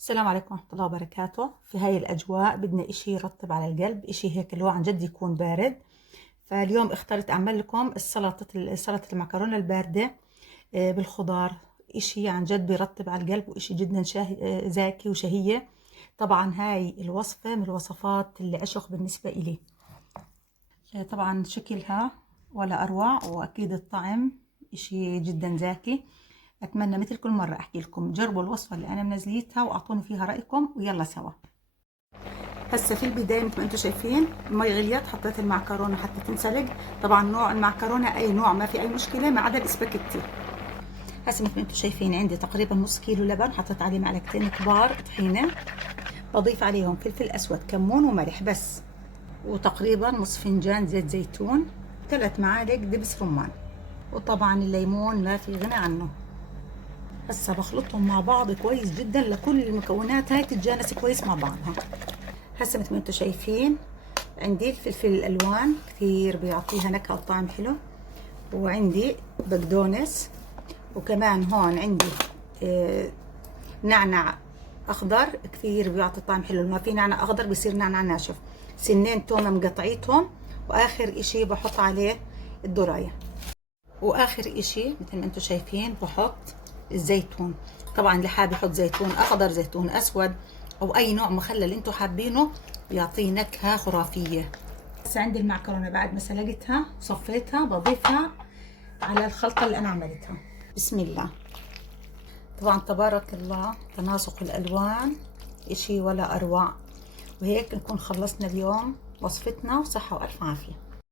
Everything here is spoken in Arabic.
السلام عليكم ورحمة الله وبركاته. في هاي الأجواء بدنا إشي يرطب على القلب، إشي هيك اللي هو عن جد يكون بارد. فاليوم اخترت أعمل لكم سلطة المعكرونة الباردة بالخضار. إشي عن جد بيرطب على القلب وإشي جدا زاكي وشهية. طبعا هاي الوصفة من الوصفات اللي عشق بالنسبة إلي. طبعا شكلها ولا أروع، وأكيد الطعم إشي جدا زاكي. أتمنى مثل كل مرة أحكي لكم جربوا الوصفة اللي أنا منزليتها وأعطوني فيها رأيكم، ويلا سوا. هسه في البداية مثل ما انتم شايفين المي غليت، حطيت المعكرونة حتى تنسلق. طبعا نوع المعكرونة أي نوع ما في أي مشكلة ما عدا الإسباجيتي. هسه مثل ما انتم شايفين عندي تقريبا نص كيلو لبن، حطيت عليه معلقتين كبار طحينة، بضيف عليهم فلفل أسود كمون وملح بس، وتقريبا نص فنجان زيت زيتون، 3 معالق دبس رمان، وطبعا الليمون ما في غنى عنه. هسه بخلطهم مع بعض كويس جدا لكل المكونات هاي تتجانس كويس مع بعضها. هسه مثل ما انتم شايفين عندي الفلفل الالوان كثير بيعطيها نكهه وطعم حلو، وعندي بقدونس، وكمان هون عندي نعناع اخضر كثير بيعطي طعم حلو. ما في نعناع اخضر بصير نعناع ناشف. سنين تومه مقطعيتهم، واخر اشي بحط عليه الدرايه، واخر اشي مثل ما انتم شايفين بحط الزيتون. طبعا اللي حابب يحط زيتون اخضر زيتون اسود او اي نوع مخلل انتم حابينه بيعطيه نكهه خرافيه. هسه عندي المعكرونه بعد ما سلقتها وصفيتها بضيفها على الخلطه اللي انا عملتها. بسم الله. طبعا تبارك الله تناسق الالوان اشي ولا اروع. وهيك نكون خلصنا اليوم وصفتنا، وصحه والف عافيه.